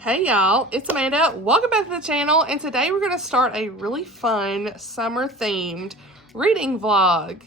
Hey y'all, it's Amanda. Welcome back to the channel, and today we're going to start a really fun summer themed reading vlog.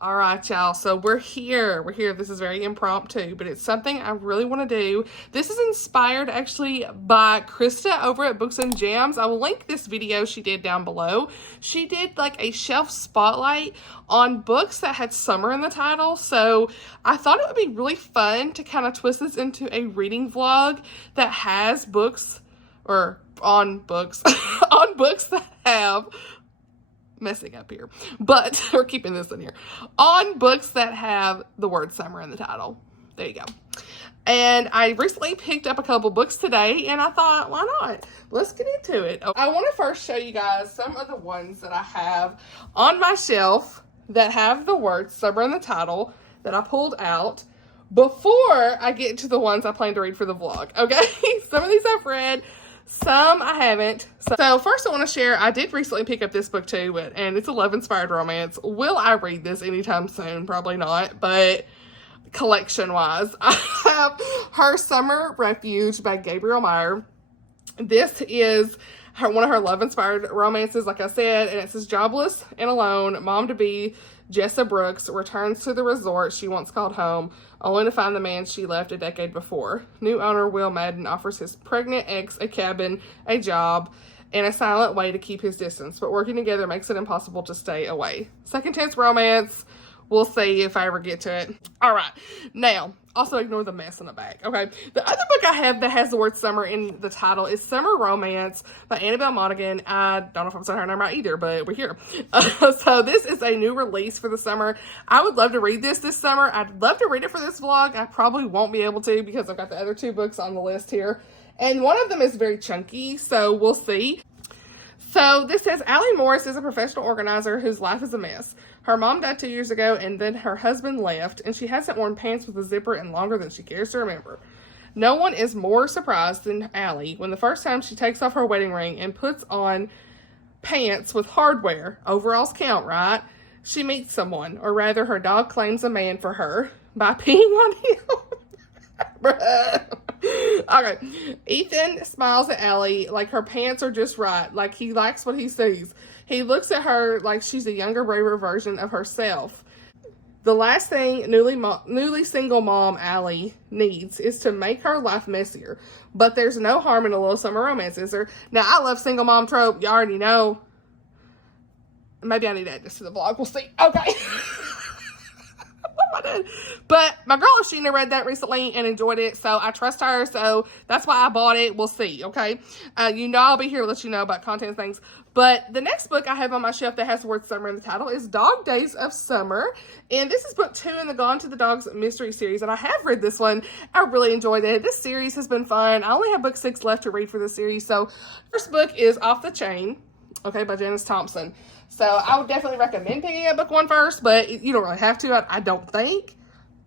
All right, y'all, so we're here. This is very impromptu, but it's something I really want to do. This is inspired actually by Krista over at Books and Jams. I will link this video she did down below. She did like a shelf spotlight on books that had summer in the title, so I thought it would be really fun to kind of twist this into a reading vlog that has books, or on books, on books that have, messing up here, but we're keeping this in here, on books that have the word summer in the title. There you go. And I recently picked up a couple books today, and I thought, why not? Let's get into it. I want to first show you guys some of the ones that I have on my shelf that have the word summer in the title that I pulled out before I get to the ones I plan to read for the vlog. Okay, some of these I've read, some I haven't. So first I want to share, I did recently pick up this book too, and it's a love-inspired romance. Will I read this anytime soon? Probably not, but collection-wise, I have Her Summer Refuge by Gabrielle Meyer. This is one of her love-inspired romances, like I said, and it says, jobless and alone, mom-to-be Jessa Brooks returns to the resort she once called home, only to find the man she left a decade before. New owner Will Madden offers his pregnant ex a cabin, a job, and a silent way to keep his distance, but working together makes it impossible to stay away. Second chance romance. We'll see if I ever get to it. All right. Now, also ignore the mess in the back, okay? The other book I have that has the word summer in the title is Summer Romance by Annabel Monaghan. I don't know if I'm saying her name right either, but we're here. So this is a new release for the summer. I would love to read this summer. I'd love to read it for this vlog. I probably won't be able to because I've got the other two books on the list here. And one of them is very chunky, so we'll see. So this says, Allie Morris is a professional organizer whose life is a mess. Her mom died 2 years ago, and then her husband left, and she hasn't worn pants with a zipper in longer than she cares to remember. No one is more surprised than Allie when the first time she takes off her wedding ring and puts on pants with hardware, overalls count, right? She meets someone, or rather her dog claims a man for her by peeing on him. Okay, Ethan smiles at Allie like her pants are just right, like he likes what he sees. He looks at her like she's a younger, braver version of herself. The last thing newly single mom Allie needs is to make her life messier. But there's no harm in a little summer romance, is there? Now, I love single mom trope. You already know. Maybe I need to add this to the vlog. We'll see. Okay. But my girl Sheena read that recently and enjoyed it, so I trust her, so that's why I bought it. We'll see, okay? You know I'll be here to let you know about content things. But the next book I have on my shelf that has the word summer in the title is Dog Days of Summer, and this is book 2 in the Gone to the Dogs mystery series, and I have read this one. I really enjoyed it. This series has been fun. I only have book 6 left to read for this series, so first book is Off the Chain, okay, by Janice Thompson. So I would definitely recommend picking up book 1 first, but you don't really have to, I don't think.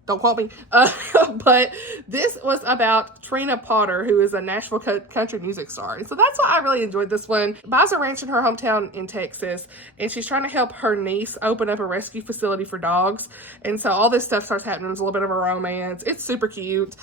Don't quote me. But this was about Trina Potter, who is a Nashville country music star. And so that's why I really enjoyed this one. Buys a ranch in her hometown in Texas, and she's trying to help her niece open up a rescue facility for dogs. And so all this stuff starts happening. There's a little bit of a romance. It's super cute.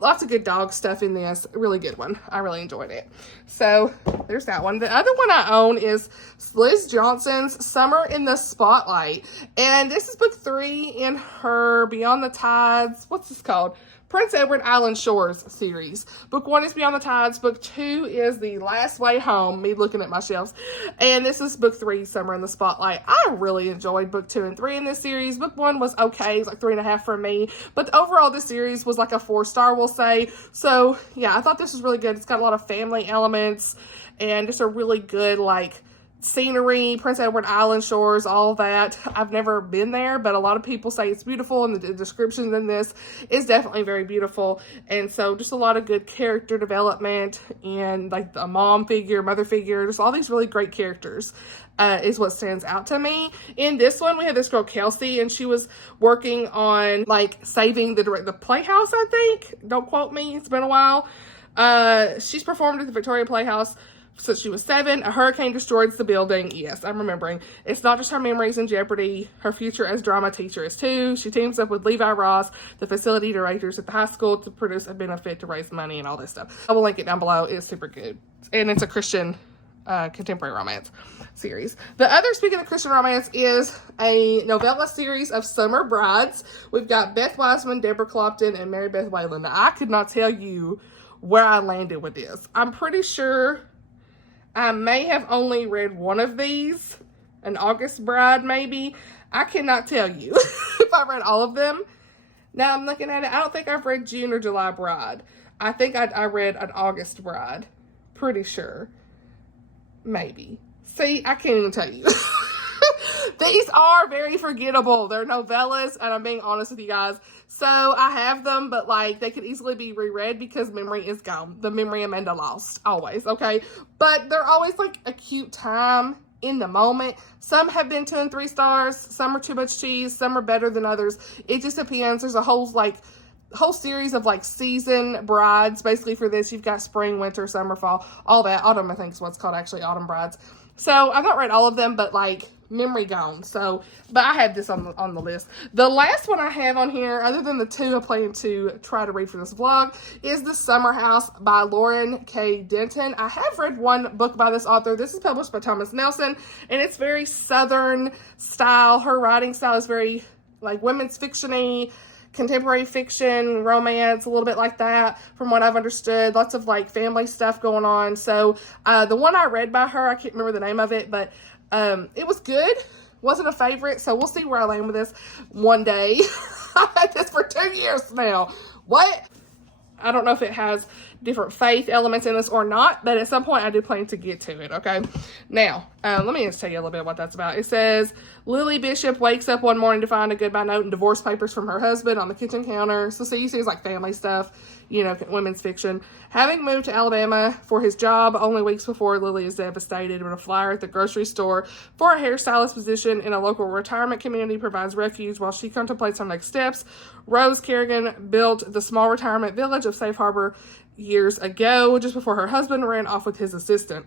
Lots of good dog stuff in this. Really good one. I really enjoyed it. So there's that one. The other one I own is Liz Johnson's Summer in the Spotlight. And this is book 3 in her Beyond the Tides, what's this called? Prince Edward Island Shores series. Book 1 is Beyond the Tides. Book 2 is The Last Way Home. Me looking at my shelves. And this is book 3, Summer in the Spotlight. I really enjoyed book 2 and 3 in this series. Book 1 was okay. It's like 3.5 for me. But overall, this series was like a 4-star, we'll say. So, yeah, I thought this was really good. It's got a lot of family elements and just a really good, like, scenery, Prince Edward Island shores, all that. I've never been there, but a lot of people say it's beautiful, and the description in this is definitely very beautiful. And so just a lot of good character development, and like the mom figure, mother figure, just all these really great characters is what stands out to me. In this one, we had this girl Kelsey, and she was working on like saving the Playhouse, I think. Don't quote me, it's been a while. She's performed at the Victoria Playhouse since she was 7. A hurricane destroys the building. Yes, I'm remembering. It's not just her memories in jeopardy. Her future as drama teacher is too. She teams up with Levi Ross, the facility directors at the high school, to produce a benefit to raise money and all this stuff. I will link it down below. It's super good. And it's a Christian contemporary romance series. The other, speaking of Christian romance, is a novella series of Summer Brides. We've got Beth Wiseman, Deborah Clopton, and Mary Beth Whalen. Now, I could not tell you where I landed with this. I'm pretty sure I may have only read one of these, an August Bride maybe. I cannot tell you if I read all of them. Now I'm looking at it. I don't think I've read June or July Bride. I think I read an August Bride. Pretty sure. Maybe. See, I can't even tell you. These are very forgettable. They're novellas, and I'm being honest with you guys. So I have them, but like they could easily be reread because memory is gone. The memory Amanda lost, always, okay? But they're always like a cute time in the moment. Some have been 2 and 3 stars. Some are too much cheese. Some are better than others. It just depends. There's a whole series of like season brides basically for this. You've got spring, winter, summer, fall, all that. Autumn, I think is what's called actually, autumn brides. So I've not read all of them, but like memory gone. So, but I had this on the list. The last one I have on here, other than the 2 I plan to try to read for this vlog, is The Summer House by Lauren K. Denton. I have read one book by this author. This is published by Thomas Nelson, and it's very Southern style. Her writing style is very like women's fiction-y, contemporary fiction, romance, a little bit like that from what I've understood. Lots of like family stuff going on. So the one I read by her, I can't remember the name of it, but it was good. Wasn't a favorite, so we'll see where I land with this one day. I've had this for 2 years now. What? I don't know if it has different faith elements in this or not, but at some point I do plan to get to it, okay? Now, let me just tell you a little bit what that's about. It says, Lily Bishop wakes up one morning to find a goodbye note and divorce papers from her husband on the kitchen counter. So you see it's like family stuff, you know, women's fiction. Having moved to Alabama for his job only weeks before, Lily is devastated when a flyer at the grocery store for a hairstylist position in a local retirement community provides refuge while she contemplates her next steps. Rose Kerrigan built the small retirement village of Safe Harbor years ago, just before her husband ran off with his assistant.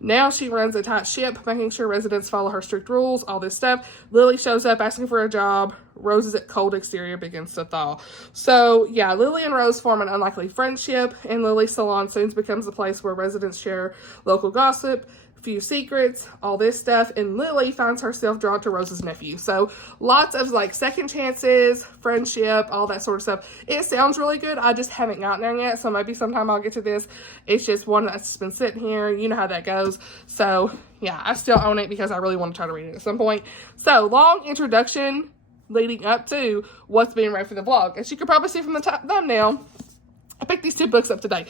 Now she runs a tight ship, making sure residents follow her strict rules, all this stuff. Lily shows up asking for a job. Rose's cold exterior begins to thaw. So yeah, Lily and Rose form an unlikely friendship, and Lily's salon soon becomes a place where residents share local gossip, few secrets, all this stuff, and Lily finds herself drawn to Rose's nephew. So lots of like second chances, friendship, all that sort of stuff. It sounds really good. I just haven't gotten there yet, so maybe sometime I'll get to this. It's just one that's been sitting here. You know how that goes. So yeah, I still own it because I really want to try to read it at some point. So long introduction leading up to what's being read for the vlog. As you can probably see from the thumbnail, I picked these 2 books up today.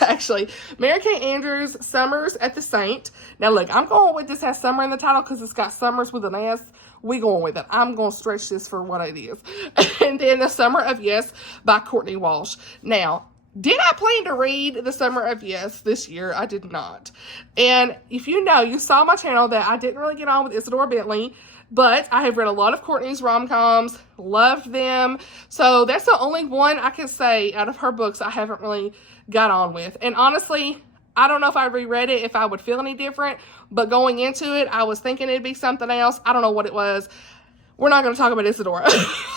Actually, Mary Kay Andrews, Summers at the Saint. Now look, I'm going with this has summer in the title because it's got Summers with an S. We going with it. I'm going to stretch this for what it is. And then The Summer of Yes by Courtney Walsh. Now, did I plan to read The Summer of Yes this year? I did not. And if you know, you saw my channel that I didn't really get on with Isadora Bentley, but I have read a lot of Courtney's rom-coms, loved them. So that's the only one I can say out of her books I haven't really got on with. And honestly, I don't know if I reread it, if I would feel any different, but going into it, I was thinking it'd be something else. I don't know what it was. We're not going to talk about Isadora,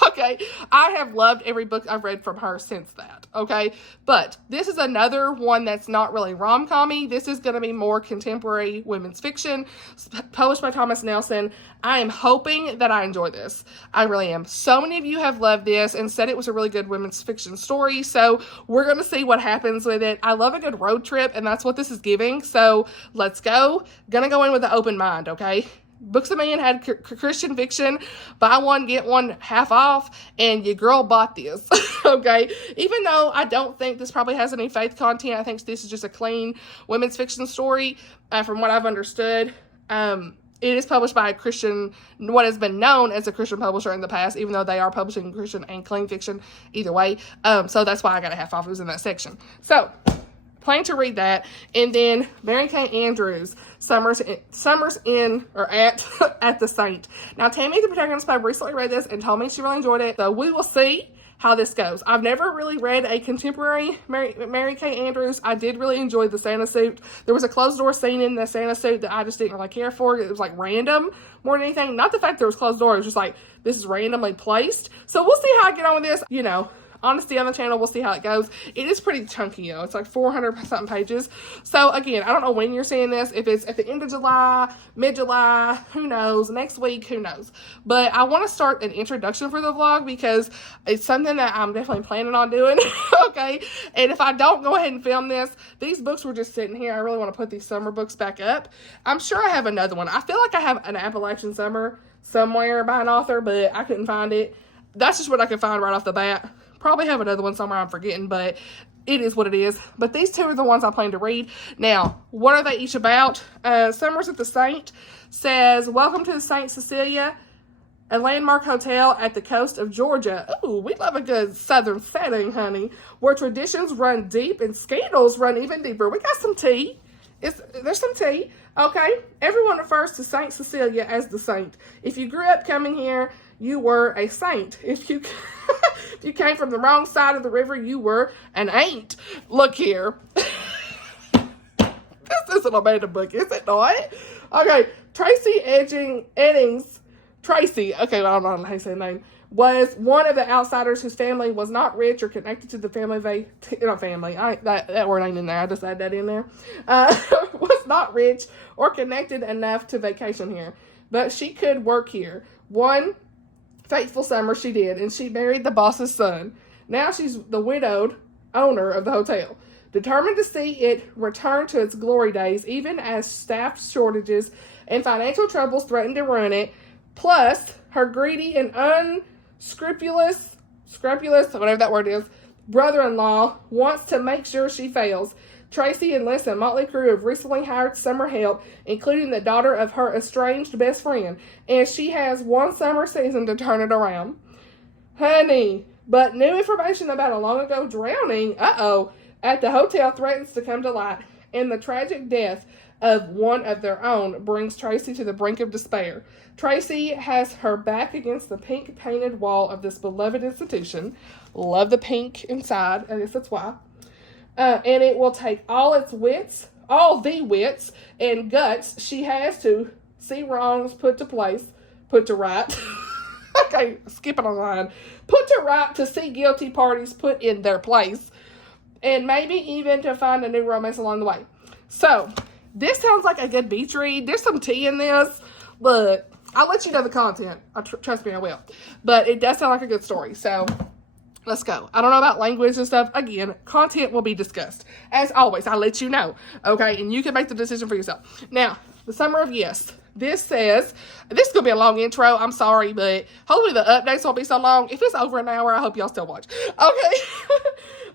okay? I have loved every book I've read from her since that, okay? But this is another one that's not really rom-com-y. This is going to be more contemporary women's fiction, published by Thomas Nelson. I am hoping that I enjoy this. I really am. So many of you have loved this and said it was a really good women's fiction story, so we're going to see what happens with it. I love a good road trip, and that's what this is giving, so let's go. Gonna go in with an open mind, okay? Books A Million had Christian fiction, buy one, get one half off, and your girl bought this, okay? Even though I don't think this probably has any faith content, I think this is just a clean women's fiction story, from what I've understood. It is published by a Christian, what has been known as a Christian publisher in the past, even though they are publishing Christian and clean fiction either way. So that's why I got a half off. It was in that section. So plan to read that. And then Mary Kay Andrews, Summers in or at at the Saint. Now Tammy, the protagonist, I recently read this and told me she really enjoyed it. So we will see how this goes. I've never really read a contemporary Mary Kay Andrews. I did really enjoy the Santa suit. There was a closed door scene in the Santa suit that I just didn't really care for. It was like random more than anything. Not the fact there was closed door. It was just like, this is randomly placed. So we'll see how I get on with this. You know, honesty on the channel. We'll see how it goes. It is pretty chunky, though. It's like 400 something pages. So again, I don't know when you're seeing this. If it's at the end of July, mid-July, who knows? Next week, who knows? But I want to start an introduction for the vlog because it's something that I'm definitely planning on doing. Okay. And if I don't go ahead and film this, these books were just sitting here. I really want to put these summer books back up. I'm sure I have another one. I feel like I have an Appalachian Summer somewhere by an author, but I couldn't find it. That's just what I could find right off the bat. Probably have another one somewhere I'm forgetting, but it is what it is. But these two are the ones I plan to read. Now, what are they each about? Summers at the Saint says, welcome to St. Cecilia, a landmark hotel at the coast of Georgia. Ooh, we love a good southern setting, honey, where traditions run deep and scandals run even deeper. We got some tea. There's some tea. Okay. Everyone refers to St. Cecilia as the Saint. If you grew up coming here, you were a saint. If you if you came from the wrong side of the river, you were an ain't. Look here. This isn't a Amanda book, is it not? Okay, Tracy Eddings, Tracy, okay, I don't know how to say the name, was one of the outsiders whose family was not rich or connected to the family that word ain't in there, I just add that in there, was not rich or connected enough to vacation here, but she could work here. One fateful summer she did, and she married the boss's son. Now she's the widowed owner of the hotel, determined to see it return to its glory days, even as staff shortages and financial troubles threaten to ruin it. Plus, her greedy and unscrupulous, whatever that word is, brother-in-law wants to make sure she fails. Tracy enlists a motley crew of recently hired summer help, including the daughter of her estranged best friend, and she has one summer season to turn it around. Honey, but new information about a long ago drowning, at the hotel threatens to come to light, and the tragic death of one of their own brings Tracy to the brink of despair. Tracy has her back against the pink painted wall of this beloved institution. Love the pink inside, I guess that's why. And it will take all the wits and guts she has to see wrongs put to right. Okay, skipping a line. Put to right to see guilty parties put in their place. And maybe even to find a new romance along the way. So, this sounds like a good beach read. There's some tea in this, but I'll let you know the content. Trust me, I will. But it does sound like a good story, so let's go. I don't know about language and stuff. Again, content will be discussed. As always, I'll let you know. Okay, and you can make the decision for yourself. Now, the Summer of Yes. This says, this is going to be a long intro. I'm sorry, but hopefully the updates won't be so long. If it's over an hour, I hope y'all still watch. Okay.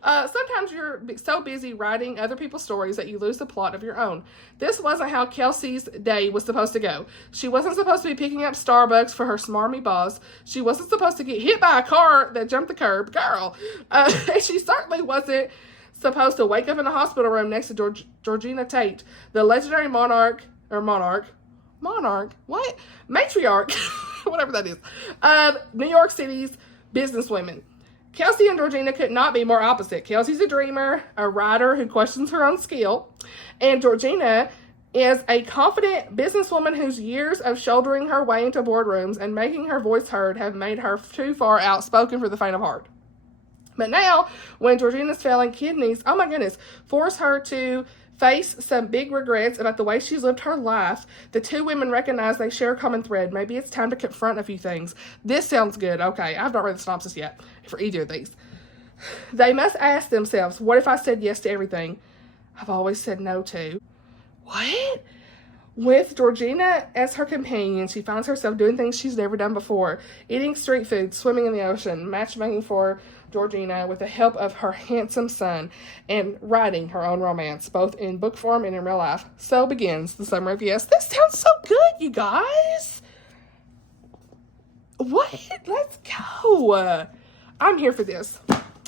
Sometimes you're so busy writing other people's stories that you lose the plot of your own. This wasn't how Kelsey's day was supposed to go. She wasn't supposed to be picking up Starbucks for her smarmy boss. She wasn't supposed to get hit by a car that jumped the curb. Girl. And she certainly wasn't supposed to wake up in a hospital room next to Georgina Tate, the legendary matriarch, whatever that is, New York City's businesswomen. Kelsey and Georgina could not be more opposite. Kelsey's a dreamer, a writer who questions her own skill, and Georgina is a confident businesswoman whose years of shouldering her way into boardrooms and making her voice heard have made her too far outspoken for the faint of heart. But now, when Georgina's failing kidneys, oh my goodness, force her to face some big regrets about the way she's lived her life, the two women recognize they share a common thread. Maybe it's time to confront a few things. This sounds good. Okay, I've not read the synopsis yet for either of these. They must ask themselves, what if I said yes to everything I've always said no to? What? With Georgina as her companion, she finds herself doing things she's never done before. Eating street food, swimming in the ocean, matchmaking for Georgina with the help of her handsome son, and writing her own romance, both in book form and in real life. So begins the Summer of Yes. This sounds so good, you guys. What? Let's go. I'm here for this.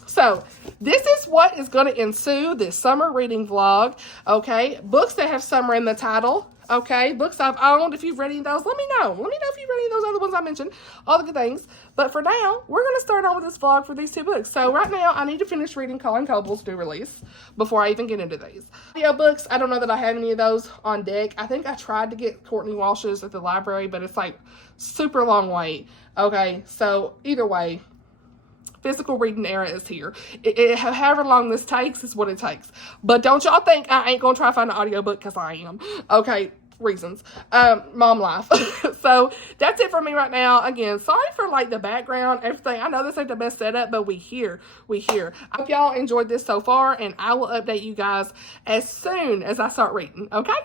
So, this is what is going to ensue this summer reading vlog, okay? Books that have summer in the title, okay? Books I've owned. If you've read any of those, let me know. Let me know if you've read any of those other ones I mentioned. All the good things. But for now, we're going to start on with this vlog for these two books. So, right now, I need to finish reading Colin Coble's new release before I even get into these. Audio books, I don't know that I have any of those on deck. I think I tried to get Courtney Walsh's at the library, but it's like super long wait. Okay, so either way, physical reading era is here. However long this takes is what it takes. But don't y'all think I ain't gonna try to find an audiobook, because I am. Okay, reasons. Mom life. So that's it for me right now. Again, sorry for like the background, everything. I know this ain't the best setup, but we here. I hope y'all enjoyed this so far, and I will update you guys as soon as I start reading, okay?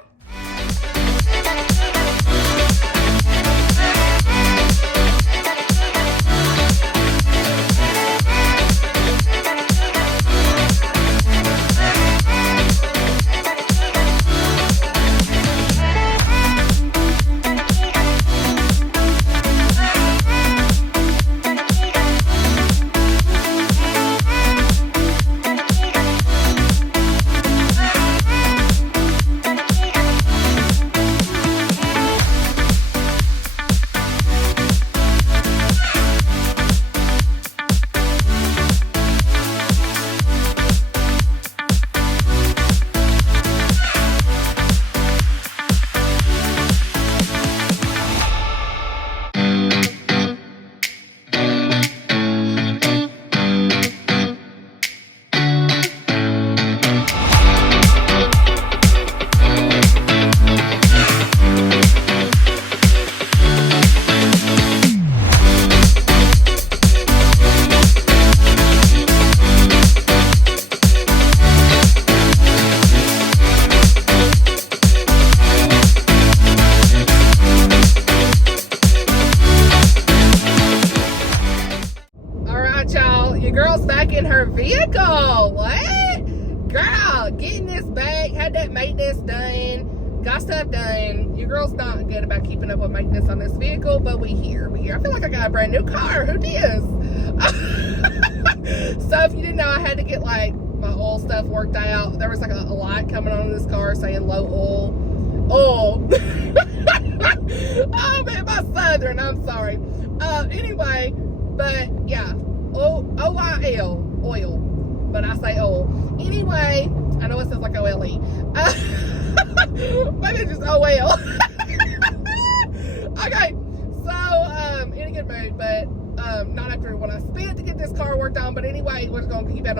Vehicle. What? Girl, getting this back, had that maintenance done, got stuff done. Your girl's not good about keeping up with maintenance on this vehicle, but we here. I feel like I got a brand new car. Who dis? So if you didn't know, I had to get like my oil stuff worked out. There was like a light coming on in this car saying low oil. Oh man, my southern, I'm sorry. Anyway, but yeah, O-I-L, oil, but I say oil. Anyway, I know it says like O-L-E. Maybe it's just O-L. Okay, so, in a good mood, but, not after what I spent to get this car worked on, but anyway, we're just gonna keep it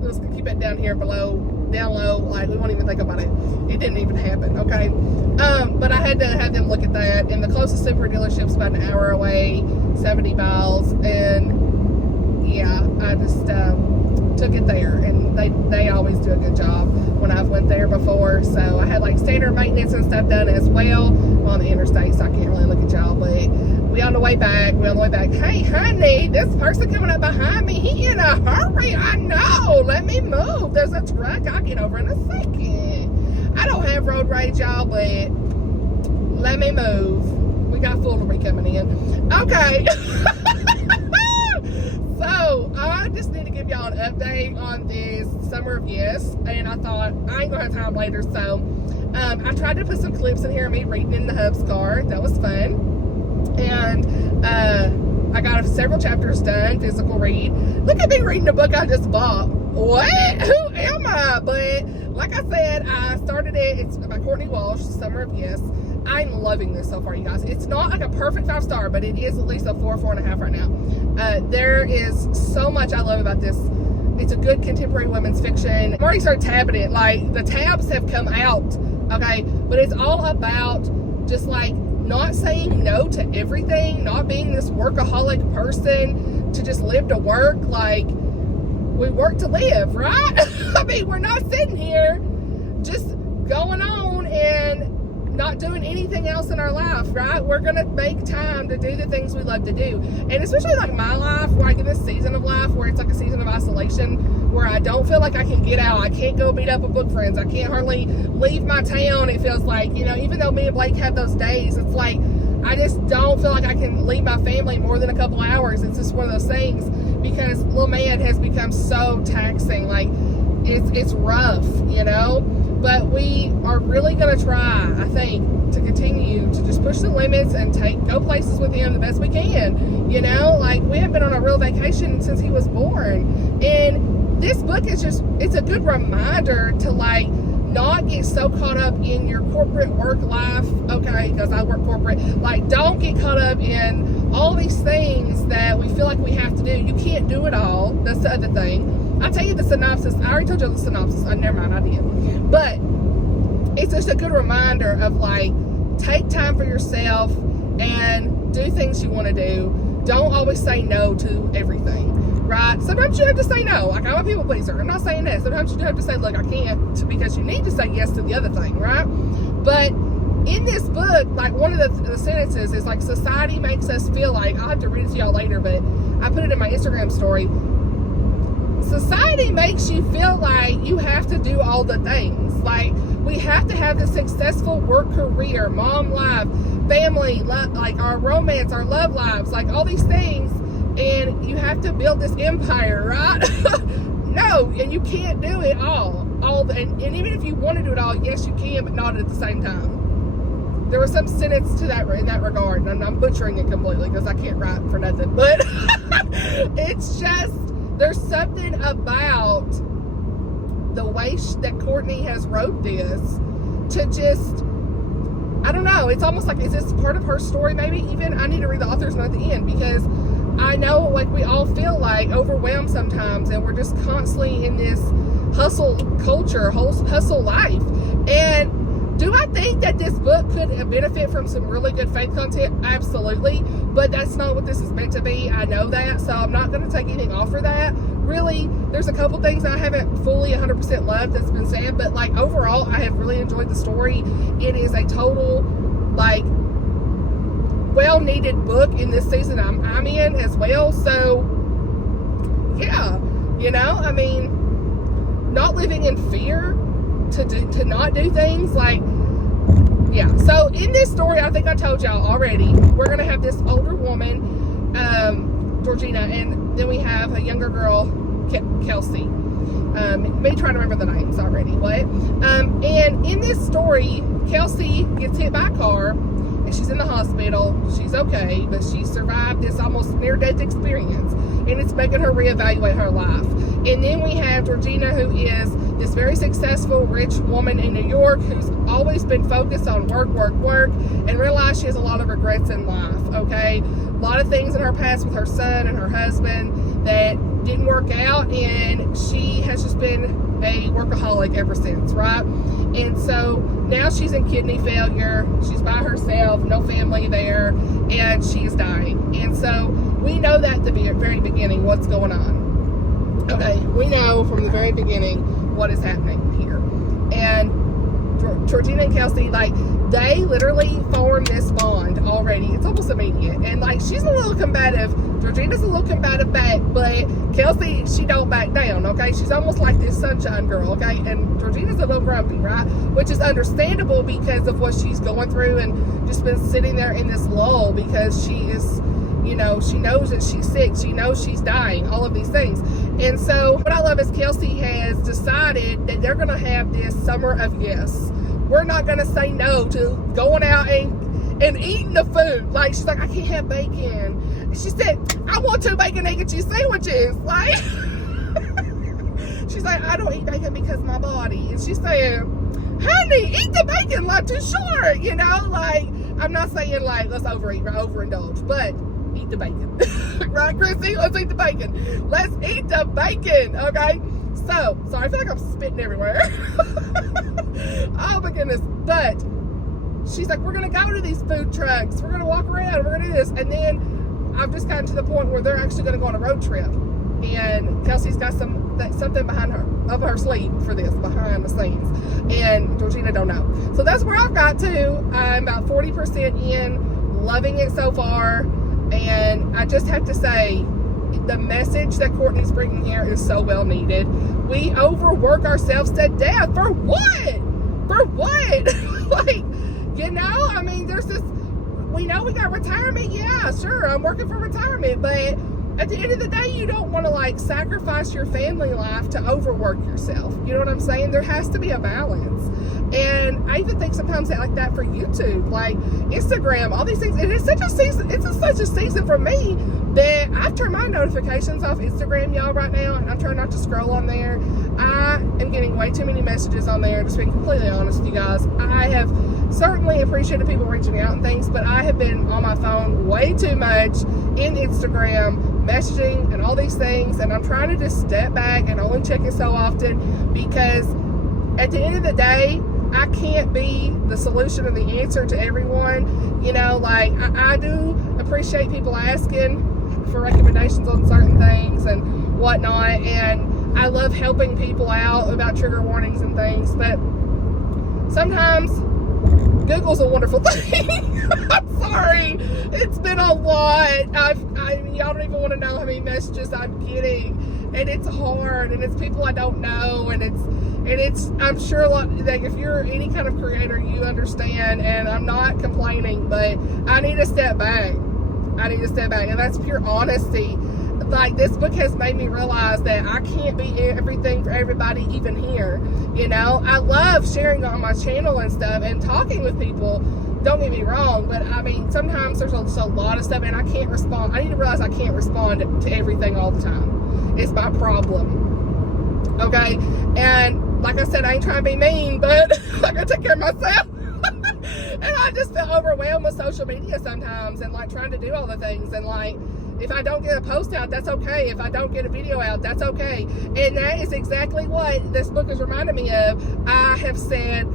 let's keep it down here below, down low, like we won't even think about it. It didn't even happen, okay? But I had to have them look at that, and the closest super dealership's about an hour away, 70 miles, and yeah, I just took it there, and they always do a good job when I've went there before. So I had like standard maintenance and stuff done as well. I'm on the interstate, so I can't really look at y'all, but we on the way back. Hey honey, this person coming up behind me, he in a hurry. I know, let me move, there's a truck, I'll get over in a second. I don't have road rage, y'all, but let me move. We got foolery coming in. Okay. So, I just need to give y'all an update on this Summer of Yes, and I thought, I ain't gonna have time later, so, I tried to put some clips in here of me reading in the hub's car. That was fun, and, I got several chapters done, physical read. Look at me reading a book I just bought. What? Who am I? But, like I said, I started it, it's by Courtney Walsh, Summer of Yes. I'm loving this so far, you guys. It's not like a perfect 5-star, but it is at least a 4.5 right now. There is so much I love about this. It's a good contemporary women's fiction. I've already started tabbing it. Like, the tabs have come out, okay? But it's all about just, like, not saying no to everything, not being this workaholic person to just live to work. Like, we work to live, right? I mean, we're not sitting here just going on and not doing anything else in our life, right? We're gonna make time to do the things we love to do. And especially like my life, where I get this season of life where it's like a season of isolation, where I don't feel like I can get out. I can't go meet up with book friends. I can't hardly leave my town. It feels like, you know, even though me and Blake have those days, it's like I just don't feel like I can leave my family more than a couple hours. It's just one of those things, because little man has become so taxing. Like it's rough, you know. But we are really going to try, I think, to continue to just push the limits and go places with him the best we can. You know, like we haven't been on a real vacation since he was born. And this book is just, it's a good reminder to like not get so caught up in your corporate work life. Okay, because I work corporate. Like, don't get caught up in all these things that we feel like we have to do. You can't do it all. That's the other thing. I'll tell you the synopsis. I already told you the synopsis. Never mind, I did. But it's just a good reminder of like, take time for yourself and do things you want to do. Don't always say no to everything, right? Sometimes you have to say no. Like, I'm a people pleaser. I'm not saying that. Sometimes you do have to say, look, I can't, because you need to say yes to the other thing, right? But in this book, like one of the sentences is like, society makes us feel like, I'll have to read it to y'all later, but I put it in my Instagram story. Society makes you feel like you have to do all the things. Like, we have to have this successful work career, mom life, family, like our romance, our love lives, like all these things. And you have to build this empire, right? No, and you can't do it all. And even if you want to do it all, yes, you can, but not at the same time. There was some sentence to that in that regard, and I'm butchering it completely because I can't write for nothing. But it's just, there's something about the way that Courtney has wrote this to just, I don't know, it's almost like, is this part of her story maybe? Even, I need to read the author's note at the end, because I know like we all feel like overwhelmed sometimes, and we're just constantly in this hustle culture, hustle life. And do I think that this book could benefit from some really good faith content? Absolutely. But that's not what this is meant to be. I know that. So I'm not going to take anything off for that. Really, there's a couple things I haven't fully 100% loved that's been said. But like overall, I have really enjoyed the story. It is a total, like, well-needed book in this season I'm in as well. So, yeah. You know, I mean, not living in fear to not do things, like, yeah. So in this story, I think I told y'all already, we're gonna have this older woman, Georgina, and then we have a younger girl, Kelsey. Me trying to remember the names already. And in this story, Kelsey gets hit by a car and she's in the hospital. She's okay, but she survived this almost near-death experience, and it's making her reevaluate her life. And then we have Georgina, who is this very successful, rich woman in New York who's always been focused on work, and realized she has a lot of regrets in life, okay? A lot of things in her past with her son and her husband that didn't work out, and she has just been a workaholic ever since, right? And so now she's in kidney failure. She's by herself, no family there, and she is dying. And so we know that at the very beginning what's going on. Okay, we know from the very beginning what is happening here. And Georgina and Kelsey, like, they literally form this bond already. It's almost immediate. And like, she's a little combative. Georgina's a little combative back, but Kelsey, she don't back down, okay? She's almost like this sunshine girl, okay? And Georgina's a little grumpy, right? Which is understandable because of what she's going through and just been sitting there in this lull, because she is, you know, she knows that she's sick. She knows she's dying, all of these things. And so what I love is Kelsey has decided that they're going to have this summer of yes. We're not going to say no to going out and eating the food. Like, she's like, I can't have bacon. She said, I want 2 bacon, egg, and cheese sandwiches. Like, she's like, I don't eat bacon because my body. And she's saying, honey, eat the bacon, like, too short, you know? Like, I'm not saying, like, let's overeat or overindulge, but eat the bacon. Right, Chrissy? Let's eat the bacon. Let's eat the bacon, okay? So, sorry, I feel like I'm spitting everywhere. Oh, my goodness. But she's like, we're going to go to these food trucks. We're going to walk around. We're going to do this. And then I've just gotten to the point where they're actually going to go on a road trip. And Kelsey's got some something behind her, up her sleeve for this, behind the scenes. And Georgina don't know. So that's where I've got to. I'm about 40% in, loving it so far. And I just have to say, the message that Courtney's bringing here is so well needed. We overwork ourselves to death. For what? For what? Like, you know, I mean, there's this, we know we got retirement. Yeah, sure, I'm working for retirement. But at the end of the day, you don't want to like sacrifice your family life to overwork yourself. You know what I'm saying? There has to be a balance. And I even think sometimes like that for YouTube, like Instagram, all these things. And it's such a season. It's such a season for me that I've turned my notifications off Instagram, y'all, right now, and I'm trying not to scroll on there. I am getting way too many messages on there. Just being completely honest with you guys, I have certainly appreciated people reaching out and things, but I have been on my phone way too much in Instagram, messaging and all these things, and I'm trying to just step back and only check it so often, because at the end of the day, I can't be the solution or the answer to everyone. You know, like I do appreciate people asking for recommendations on certain things and whatnot, and I love helping people out about trigger warnings and things, but sometimes Google's a wonderful thing. I'm sorry, it's been a lot. Y'all don't even want to know how many messages I'm getting, and it's hard, and it's people I don't know, and it's I'm sure a lot, like if you're any kind of creator, you understand, and I'm not complaining, but I need to step back. I need to step back, and that's pure honesty. Like, this book has made me realize that I can't be everything for everybody, even here. You know, I love sharing on my channel and stuff and talking with people. Don't get me wrong, but I mean, sometimes there's a lot of stuff and I can't respond. I need to realize I can't respond to everything all the time. It's my problem. Okay? And like I said, I ain't trying to be mean, but I gotta take care of myself. And I just feel overwhelmed with social media sometimes, and like trying to do all the things, and like, if I don't get a post out, that's okay. If I don't get a video out, that's okay. And that is exactly what this book is reminding me of. I have said,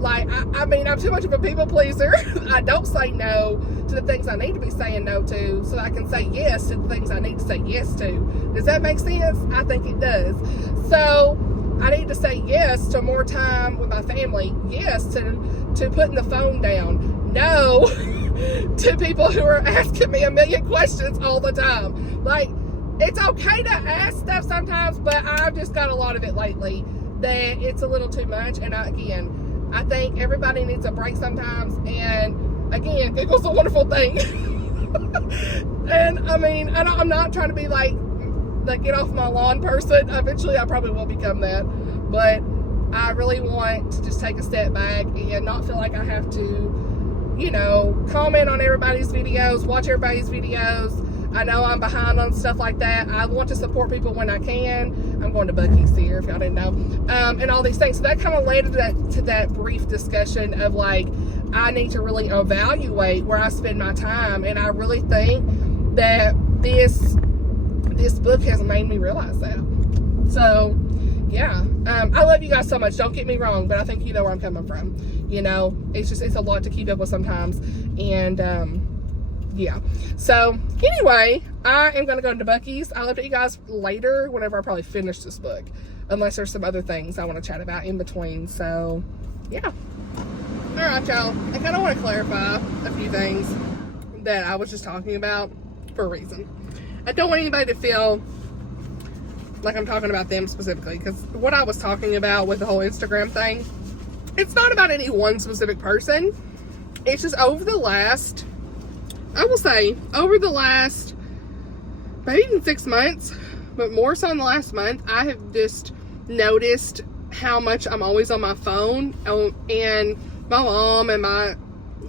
like, I mean, I'm too much of a people pleaser. I don't say no to the things I need to be saying no to, so I can say yes to the things I need to say yes to. Does that make sense? I think it does. So I need to say yes to more time with my family. Yes to putting the phone down. No to people who are asking me a million questions all the time. Like, it's okay to ask stuff sometimes, but I've just got a lot of it lately that it's a little too much. And I think everybody needs a break sometimes. And again, Google's a wonderful thing. And I mean, I'm not trying to be like the get off my lawn person. Eventually I probably will become that, but I really want to just take a step back and not feel like I have to, you know, comment on everybody's videos, watch everybody's videos. I know I'm behind on stuff like that. I want to support people when I can. I'm going to BOOKISH here, if y'all didn't know, and all these things. So that kind of led to that brief discussion of like, I need to really evaluate where I spend my time, and I really think that this book has made me realize that. So yeah, I love you guys so much, don't get me wrong, but I think you know where I'm coming from. You know, it's a lot to keep up with sometimes, and yeah. So anyway, I am gonna go into BOOKISH. I'll update you guys later whenever I probably finish this book, unless there's some other things I want to chat about in between. So yeah, all right, y'all, I kind of want to clarify a few things that I was just talking about for a reason. I don't want anybody to feel like I'm talking about them specifically, because what I was talking about with the whole Instagram thing, it's not about any one specific person. It's just over the last, I will say, over the last maybe even 6 months, but more so in the last month, I have just noticed how much I'm always on my phone. And my mom and my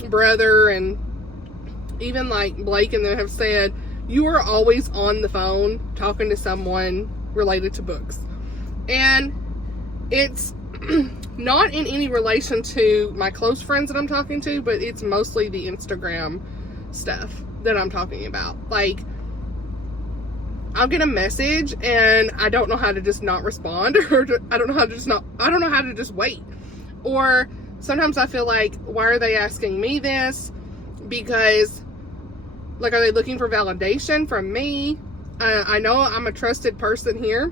brother and even like Blake and them have said, you are always on the phone talking to someone related to books. And it's not in any relation to my close friends that I'm talking to, but it's mostly the Instagram stuff that I'm talking about. Like, I'll get a message and I don't know how to just not respond, or I don't know how to just wait. Or sometimes I feel like, why are they asking me this? Because, like, are they looking for validation from me? I know I'm a trusted person here,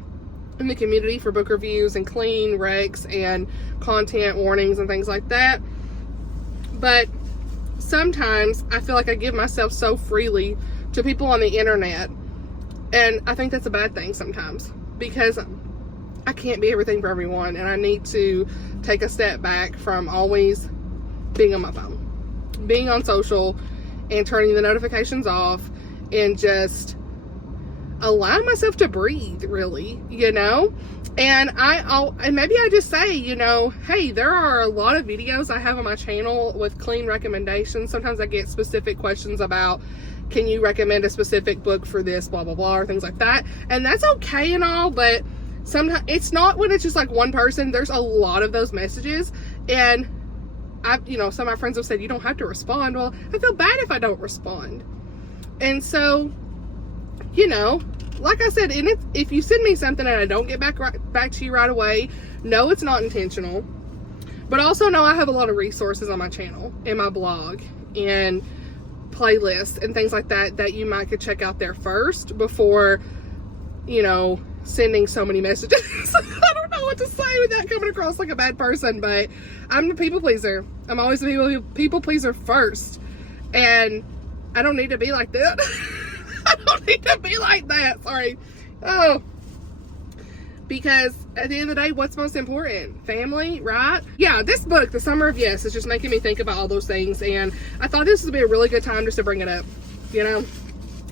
in the community for book reviews and clean recs and content warnings and things like that. But sometimes I feel like I give myself so freely to people on the internet, and I think that's a bad thing sometimes, because I can't be everything for everyone, and I need to take a step back from always being on my phone, being on social, and turning the notifications off, and just allow myself to breathe, really, you know. And and maybe I just say, you know, hey, there are a lot of videos I have on my channel with clean recommendations. Sometimes I get specific questions about, can you recommend a specific book for this, blah blah blah, or things like that, and that's okay and all, but sometimes it's not when it's just like one person. There's a lot of those messages, and you know, some of my friends have said you don't have to respond. Well, I feel bad if I don't respond. And so, you know, like I said, and if you send me something and I don't get back to you right away, no, it's not intentional. But also know I have a lot of resources on my channel and my blog and playlists and things like that that you might could check out there first before, you know, sending so many messages. I don't know what to say without coming across like a bad person, but I'm a people pleaser. I'm always a people pleaser first, and I don't need to be like that. I don't need to be like that. Sorry. Oh, because at the end of the day, what's most important? Family, right? Yeah, this book, The Summer of Yes, is just making me think about all those things, and I thought this would be a really good time just to bring it up, you know?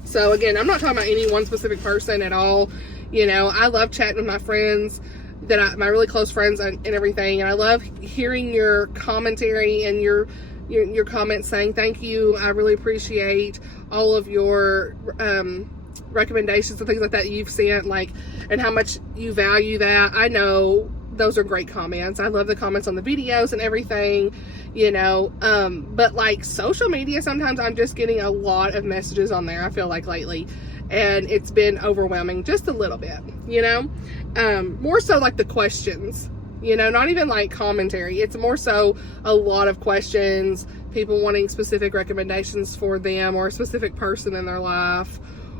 So again, I'm not talking about any one specific person at all. You know, I love chatting with my friends, my really close friends and everything, and I love hearing your commentary and your comments saying thank you. I really appreciate all of your recommendations and things like that you've sent, like, and how much you value that. I know those are great comments. I love the comments on the videos and everything, you know, but like social media, sometimes I'm just getting a lot of messages on there, I feel like, lately, and it's been overwhelming just a little bit, you know. More so like the questions, you know, not even like commentary. It's more so a lot of questions, people wanting specific recommendations for them or a specific person in their life,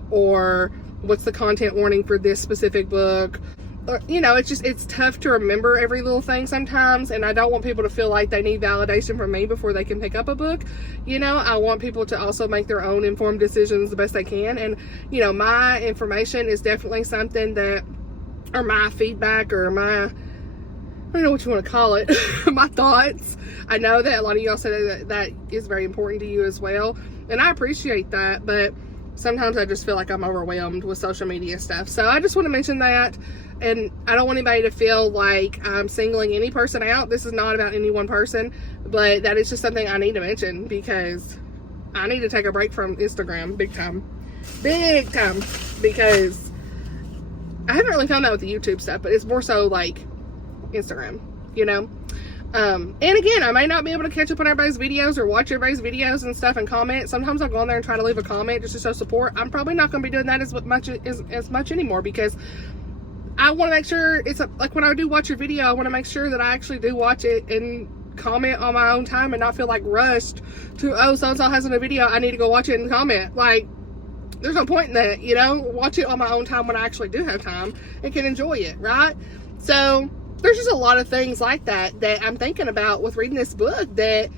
or what's the content warning for this specific book. Or, you know, it's tough to remember every little thing sometimes, and I don't want people to feel like they need validation from me before they can pick up a book. You know, I want people to also make their own informed decisions the best they can, and, you know, my information is definitely something that, or my feedback, or my, I don't know what you want to call it, my thoughts. I know that a lot of y'all said that is very important to you as well, and I appreciate that, but sometimes I just feel like I'm overwhelmed with social media stuff. So I just want to mention that, and I don't want anybody to feel like I'm singling any person out. This is not about any one person, but that is just something I need to mention, because I need to take a break from Instagram big time, because I haven't really found that with the YouTube stuff, but it's more so like Instagram, you know. And again, I may not be able to catch up on everybody's videos or watch everybody's videos and stuff and comment. Sometimes I'll go on there and try to leave a comment just to show support. I'm probably not going to be doing that as much anymore, because I want to make sure it's like when I do watch your video, I want to make sure that I actually do watch it and comment on my own time and not feel like rushed to, oh, so-and-so has a video, I need to go watch it and comment. Like, there's no point in that, you know. Watch it on my own time when I actually do have time and can enjoy it, right? So there's just a lot of things like that I'm thinking about with reading this book, that,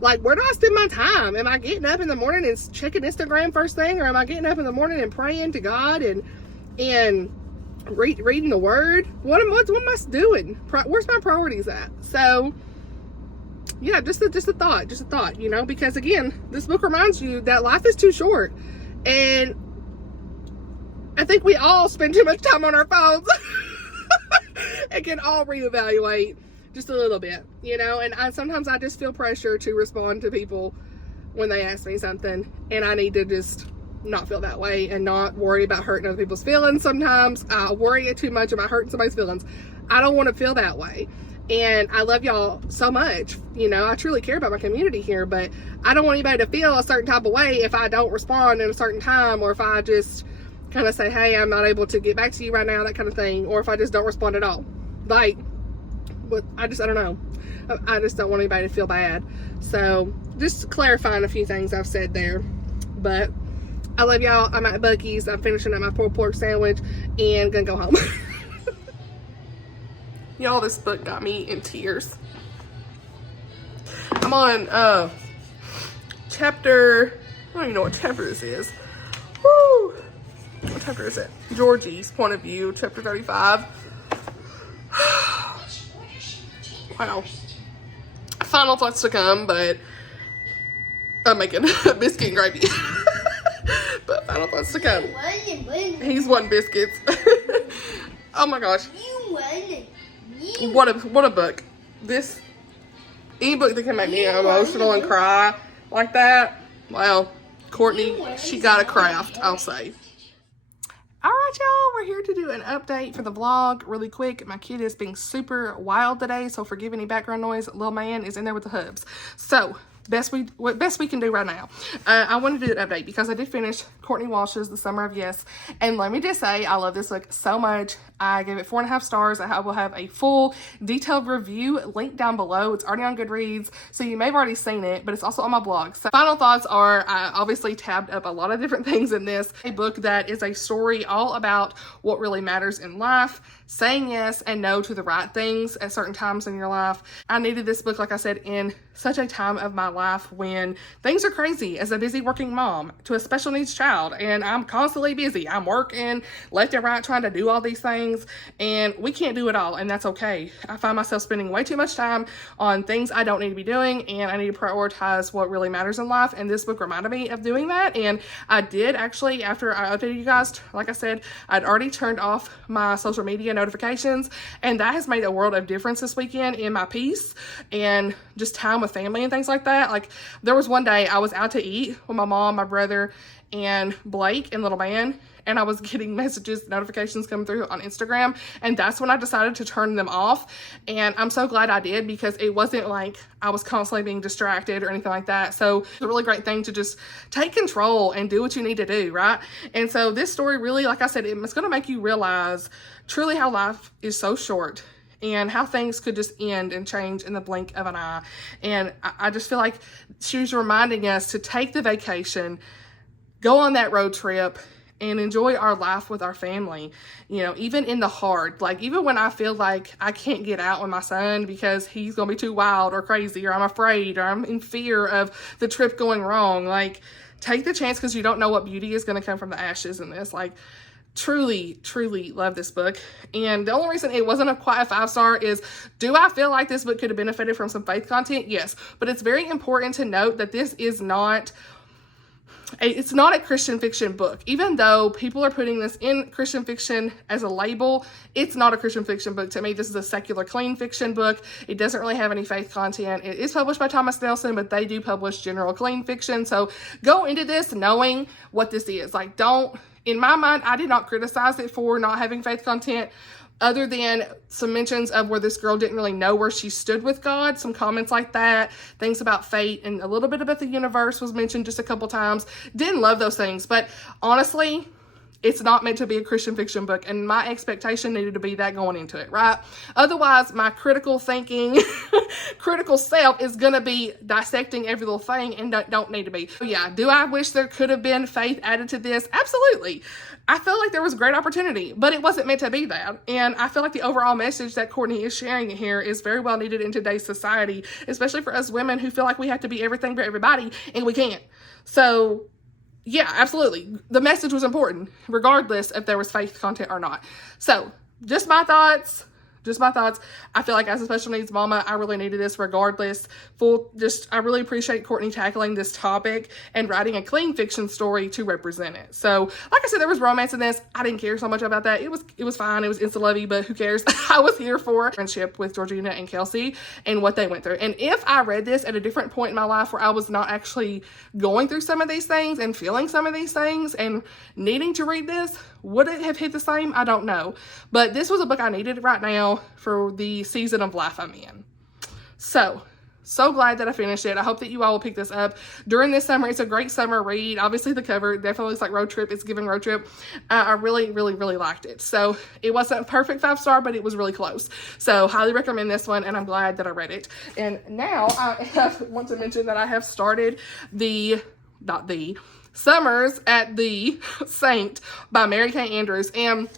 like, where do I spend my time? Am I getting up in the morning and checking Instagram first thing, or am I getting up in the morning and praying to God and reading the Word? What am I doing? Where's my priorities at? So yeah, just a thought, you know, because again, this book reminds you that life is too short, and I think we all spend too much time on our phones. And can all reevaluate just a little bit, you know. And sometimes I just feel pressure to respond to people when they ask me something, and I need to just not feel that way and not worry about hurting other people's feelings. Sometimes I worry too much about hurting somebody's feelings. I don't want to feel that way, and I love y'all so much, you know. I truly care about my community here, but I don't want anybody to feel a certain type of way if I don't respond in a certain time, or if I just kind of say, hey, I'm not able to get back to you right now, that kind of thing, or if I just don't respond at all. Like, but I don't know. I just don't want anybody to feel bad. So just clarifying a few things I've said there. But I love y'all. I'm at Buc-ee's. I'm finishing up my pulled pork sandwich and gonna go home. Y'all, this book got me in tears. I'm on chapter, I don't even know what chapter this is. Woo! What chapter is it? Georgie's point of view, chapter 35. Wow. Final thoughts to come, but I'm making biscuit and gravy. But final thoughts to come. He's wanting biscuits. Oh my gosh. What a book. This, any book that can make me emotional and cry like that, well, Courtney, she got a craft, I'll say. All right, y'all, we're here to do an update for the vlog really quick. My kid is being super wild today, so forgive any background noise. Little man is in there with the hubs. So, what best we can do right now. I wanted to do an update because I did finish Courtney Walsh's The Summer of Yes, and let me just say, I love this book so much. I gave it 4.5 stars. I will have a full detailed review linked down below. It's already on Goodreads, so you may have already seen it, but it's also on my blog. So final thoughts are, I obviously tabbed up a lot of different things in this. A book that is a story all about what really matters in life, saying yes and no to the right things at certain times in your life. I needed this book, like I said, in such a time of my life when things are crazy as a busy working mom to a special needs child, and I'm constantly busy. I'm working left and right trying to do all these things, and we can't do it all, and that's okay. I find myself spending way too much time on things I don't need to be doing, and I need to prioritize what really matters in life, and this book reminded me of doing that. And I did actually, after I updated you guys, like I said, I'd already turned off my social media notifications, and that has made a world of difference this weekend in my peace and just time with family and things like that. Like, there was one day I was out to eat with my mom, my brother, and Blake and little man, and I was getting messages, notifications coming through on Instagram, and that's when I decided to turn them off. And I'm so glad I did, because it wasn't like I was constantly being distracted or anything like that. So it's a really great thing to just take control and do what you need to do, right? And so this story really, like I said, it's going to make you realize truly how life is so short and how things could just end and change in the blink of an eye. And I just feel like she was reminding us to take the vacation, go on that road trip, and enjoy our life with our family, you know, even in the hard, like even when I feel like I can't get out with my son because he's gonna be too wild or crazy, or I'm afraid, or I'm in fear of the trip going wrong. Like, take the chance, because you don't know what beauty is gonna come from the ashes in this. Like, truly, truly love this book. And the only reason it wasn't quite a 5-star is, do I feel like this book could have benefited from some faith content? Yes, but it's very important to note that this is not it's not a Christian fiction book. Even though people are putting this in Christian fiction as a label, it's not a Christian fiction book to me. This is a secular, clean fiction book. It doesn't really have any faith content. It is published by Thomas Nelson, but they do publish general clean fiction. So go into this knowing what this is. Like, don't, in my mind, I did not criticize it for not having faith content, other than some mentions of where this girl didn't really know where she stood with God, some comments like that, things about fate, and a little bit about the universe was mentioned just a couple times. Didn't love those things, but honestly, it's not meant to be a Christian fiction book, and my expectation needed to be that going into it, right? Otherwise, my critical thinking, critical self is going to be dissecting every little thing, and don't need to be. So yeah, do I wish there could have been faith added to this? Absolutely. I feel like there was a great opportunity, but it wasn't meant to be that. And I feel like the overall message that Courtney is sharing here is very well needed in today's society, especially for us women who feel like we have to be everything for everybody, and we can't. So yeah, absolutely. The message was important, regardless if there was faith content or not. So just my thoughts. Just my thoughts. I feel like as a special needs mama, I really needed this regardless. I really appreciate Courtney tackling this topic and writing a clean fiction story to represent it. So, like I said, there was romance in this. I didn't care so much about that. It was fine. It was insta-lovey, but who cares? I was here for friendship with Georgina and Kelsey and what they went through. And if I read this at a different point in my life where I was not actually going through some of these things and feeling some of these things and needing to read this, would it have hit the same? I don't know. But this was a book I needed right now for the season of life I'm in. So glad that I finished it. I hope that you all will pick this up during this summer. It's a great summer read. Obviously the cover definitely looks like road trip. It's giving road trip. I really, really, really liked it. So it wasn't a perfect 5-star, but it was really close. So highly recommend this one, and I'm glad that I read it. And now I want to mention that I have started Summers at the Saint by Mary Kay Andrews. And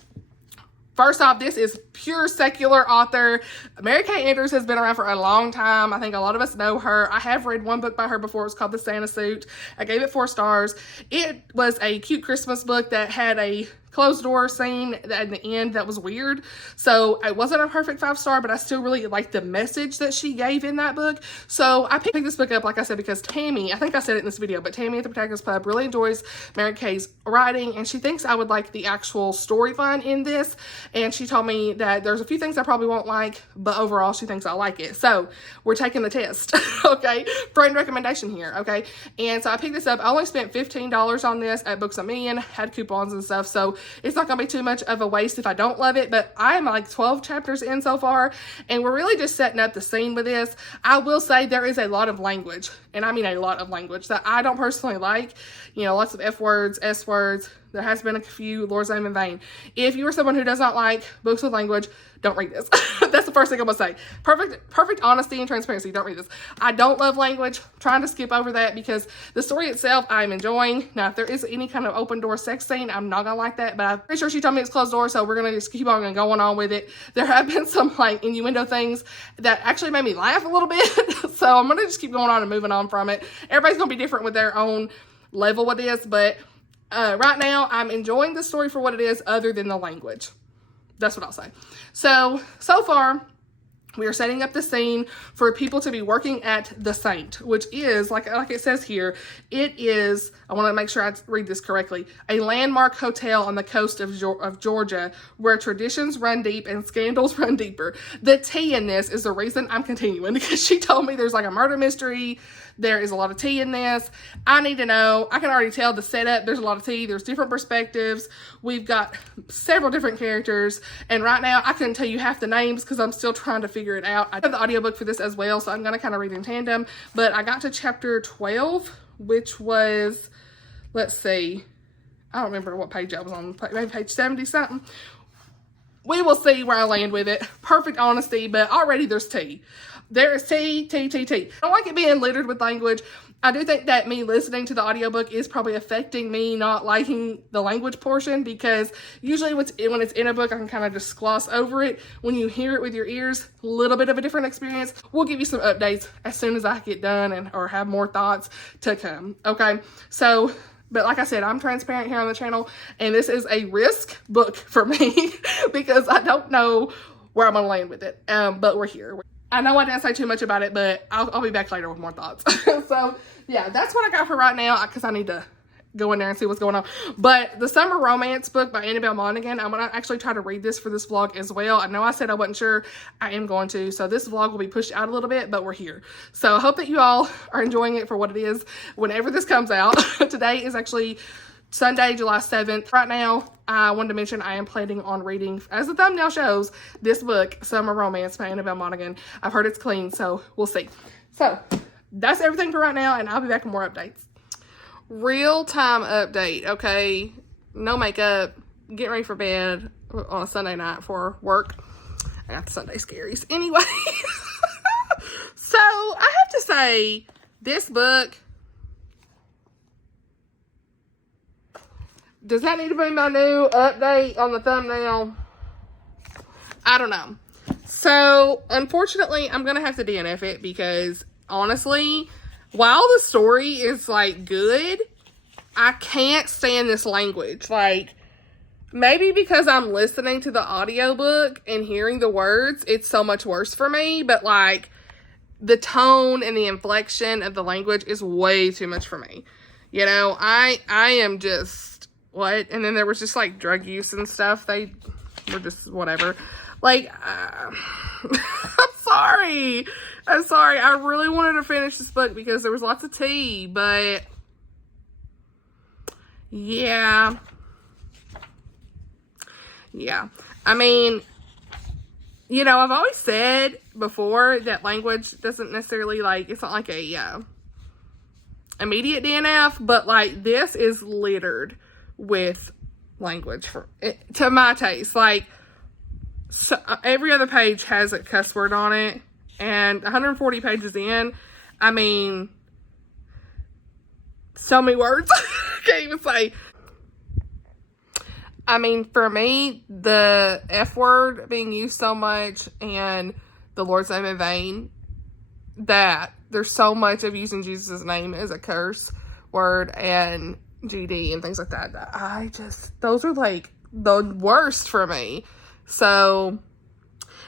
First off, this is pure secular author. Mary Kay Andrews has been around for a long time. I think a lot of us know her. I have read one book by her before. It was called The Santa Suit. I gave it 4 stars. It was a cute Christmas book that had a closed door scene at the end that was weird. So it wasn't a perfect 5-star, but I still really liked the message that she gave in that book. So I picked this book up, like I said, because Tammy, I think I said it in this video, but Tammy at the Protagonist Pub really enjoys Mary Kay's writing, and she thinks I would like the actual storyline in this. And she told me that there's a few things I probably won't like, but overall she thinks I like it. So we're taking the test, okay? Friend recommendation here, okay? And so I picked this up. I only spent $15 on this at Books A Million, had coupons and stuff, so it's not gonna be too much of a waste if I don't love it. But I'm like 12 chapters in so far, and we're really just setting up the scene with this. I will say there is a lot of language, and I mean a lot of language, that I don't personally like. You know, lots of F words, S words. There has been a few Lord's name in vain. If you are someone who does not like books with language, don't read this. That's the first thing I'm gonna say. Perfect honesty and transparency. Don't read this. I don't love language. I'm trying to skip over that because the story itself I'm enjoying. Now, if there is any kind of open door sex scene, I'm not gonna like that, but I'm pretty sure she told me it's closed door, so we're gonna just keep on going on with it. There have been some like innuendo things that actually made me laugh a little bit. So I'm gonna just keep going on and moving on from it. Everybody's gonna be different with their own level with this, but right now I'm enjoying the story for what it is, other than the language. That's what I'll say. So far, we are setting up the scene for people to be working at the Saint, which is, like it says here, it is, I want to make sure I read this correctly, a landmark hotel on the coast of Georgia where traditions run deep and scandals run deeper. The tea in this is the reason I'm continuing, because she told me there's like a murder mystery. There is a lot of tea in this. I need to know. I can already tell the setup. There's a lot of tea. There's different perspectives. We've got several different characters. And right now, I couldn't tell you half the names because I'm still trying to figure it out. I have the audiobook for this as well, so I'm going to kind of read in tandem. But I got to chapter 12, which was, let's see, I don't remember what page I was on. Maybe page 70-something. We will see where I land with it. Perfect honesty, but already there's tea. There is tea. I don't like it being littered with language. I do think that me listening to the audiobook is probably affecting me not liking the language portion, because usually when it's in a book, I can kind of just gloss over it. When you hear it with your ears, a little bit of a different experience. We'll give you some updates as soon as I get done or have more thoughts to come. Okay, so, but like I said, I'm transparent here on the channel, and this is a risk book for me because I don't know where I'm going to land with it, but we're here. I know I didn't say too much about it, but I'll be back later with more thoughts. So, yeah, that's what I got for right now, because I need to go in there and see what's going on. But the summer romance book by Annabel Monaghan, I'm going to actually try to read this for this vlog as well. I know I said I wasn't sure. I am going to. So this vlog will be pushed out a little bit, but we're here. So I hope that you all are enjoying it for what it is whenever this comes out. Today is actually Sunday, July 7th. Right now, I wanted to mention I am planning on reading, as the thumbnail shows, this book, Summer Romance by Annabel Monaghan. I've heard it's clean, so we'll see. So, that's everything for right now, and I'll be back with more updates. Real-time update, okay? No makeup, getting ready for bed on a Sunday night for work. I got the Sunday scaries. Anyway, so I have to say, this book, does that need to be my new update on the thumbnail? I don't know. So, unfortunately, I'm going to have to DNF it because, honestly, while the story is, like, good, I can't stand this language. Like, maybe because I'm listening to the audiobook and hearing the words, it's so much worse for me. But, like, the tone and the inflection of the language is way too much for me. You know, I am just... What? And then there was just, like, drug use and stuff. They were just whatever. Like, I'm sorry. I really wanted to finish this book because there was lots of tea, but yeah. I mean, you know, I've always said before that language doesn't necessarily, like, it's not like a immediate DNF, but, like, this is littered with language for it, to my taste. Like, so every other page has a cuss word on it, and 140 pages in, I mean, so many words. I can't even say. I mean, for me, the F word being used so much and the Lord's name in vain, that there's so much of using Jesus' name as a curse word and GD and things like that. Those are like the worst for me. So,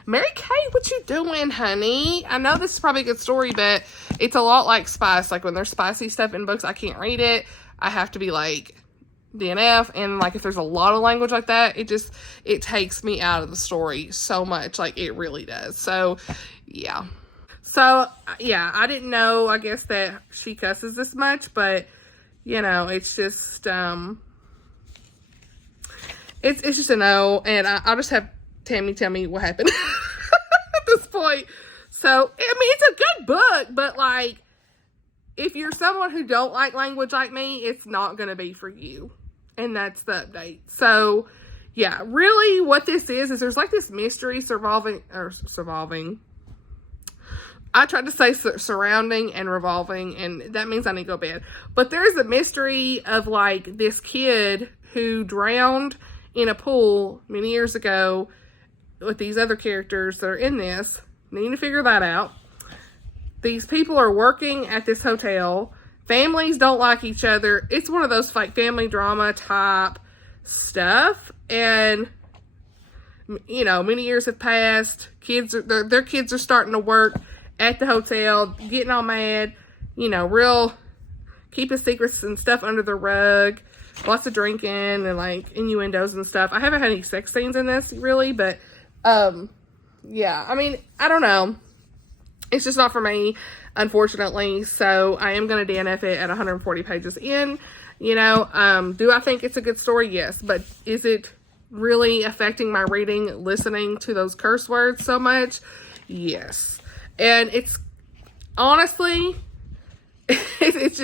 Mary Kay, what you doing, honey? I know this is probably a good story, but it's a lot like Spice. Like, when there's spicy stuff in books, I can't read it. I have to be like DNF, and like if there's a lot of language like that, it takes me out of the story so much. Like, it really does. So, yeah. So, yeah, I didn't know, I guess, that she cusses this much, but, you know, it's just, it's just a no, and I'll just have Tammy tell me what happened at this point. So, I mean, it's a good book, but, like, if you're someone who don't like language like me, it's not going to be for you, and that's the update. So, yeah, really what this is there's, like, this mystery surviving. I tried to say surrounding and revolving, and that means I need to go to bed. But there's a mystery of, like, this kid who drowned in a pool many years ago with these other characters that are in this. Need to figure that out. These people are working at this hotel. Families don't like each other. It's one of those, like, family drama type stuff. And, you know, many years have passed. Their kids are starting to work at the hotel, getting all mad, you know, real keeping secrets and stuff under the rug, lots of drinking and, like, innuendos and stuff. I haven't had any sex scenes in this, really, but, yeah, I mean, I don't know. It's just not for me, unfortunately, so I am going to DNF it at 140 pages in, you know. Do I think it's a good story? Yes, but is it really affecting my reading, listening to those curse words so much? Yes. And it's, honestly, it's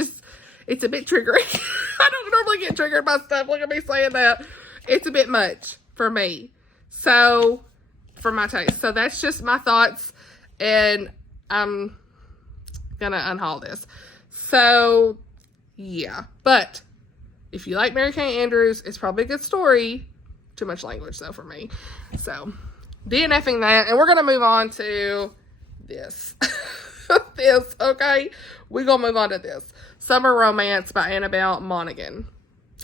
a bit triggering. I don't normally get triggered by stuff. Look at me saying that. It's a bit much for me. So, for my taste. So, that's just my thoughts. And I'm going to unhaul this. So, yeah. But, if you like Mary Kay Andrews, it's probably a good story. Too much language, though, for me. So, DNFing that. And we're going to move on to this. Okay? We're going to move on to this. Summer Romance by Annabel Monaghan.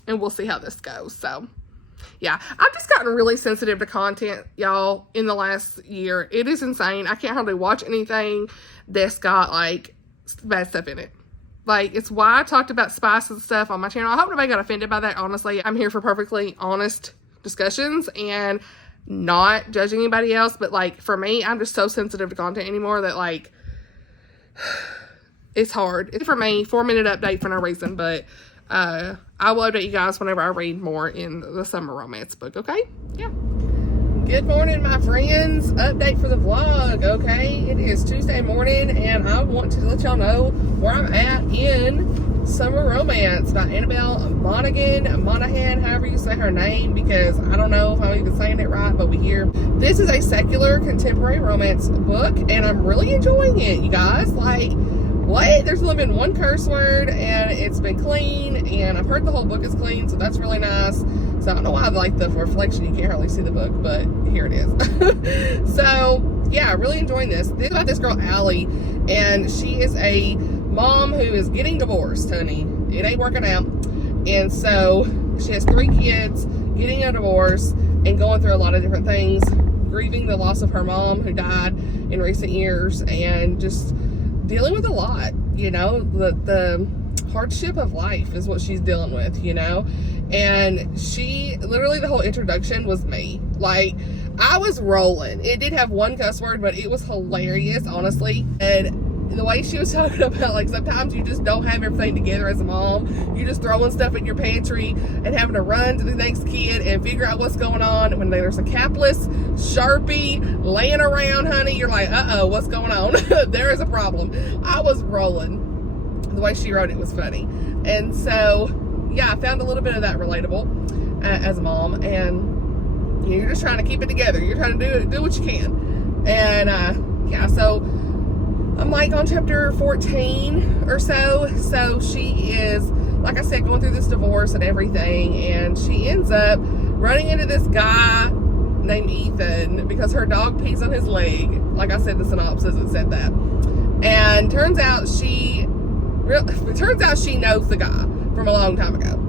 And we'll see how this goes. So, yeah. I've just gotten really sensitive to content, y'all, in the last year. It is insane. I can't hardly watch anything that's got, like, bad stuff in it. Like, it's why I talked about spice and stuff on my channel. I hope nobody got offended by that, honestly. I'm here for perfectly honest discussions and not judging anybody else. But, like, for me, I'm just so sensitive to content anymore that, like, it's hard. It's for me, 4-minute update for no reason, but I will update you guys whenever I read more in the summer romance book, okay? Yeah. Good morning, my friends. Update for the vlog, okay? It is Tuesday morning, and I want to let y'all know where I'm at in Summer Romance by Annabel Monaghan, however you say her name, because I don't know if I'm even saying it right, but we hear. This is a secular contemporary romance book, and I'm really enjoying it, you guys. Like, what? There's only been one curse word, and it's been clean, and I've heard the whole book is clean, so that's really nice. So I don't know why I like the reflection. You can't hardly see the book, but here it is. So, yeah, really enjoying this. This is about this girl, Allie, and she is a mom who is getting divorced, honey. It ain't working out. And so she has 3 kids, getting a divorce, and going through a lot of different things, grieving the loss of her mom who died in recent years, and just dealing with a lot, you know. The hardship of life is what she's dealing with, you know. And she, literally the whole introduction was me. Like, I was rolling. It did have one cuss word, but it was hilarious, honestly. And the way she was talking about, like, sometimes you just don't have everything together as a mom. You're just throwing stuff in your pantry and having to run to the next kid and figure out what's going on. When there's a capless Sharpie laying around, honey, you're like, uh-oh, what's going on? There is a problem. I was rolling. The way she wrote it was funny. And so, yeah, I found a little bit of that relatable as a mom. And you're just trying to keep it together. You're trying to do what you can. And, yeah, so I'm like on chapter 14 or so. So she is, like I said, going through this divorce and everything, and she ends up running into this guy named Ethan because her dog pees on his leg. Like I said, the synopsis, it said that. And turns out she knows the guy from a long time ago.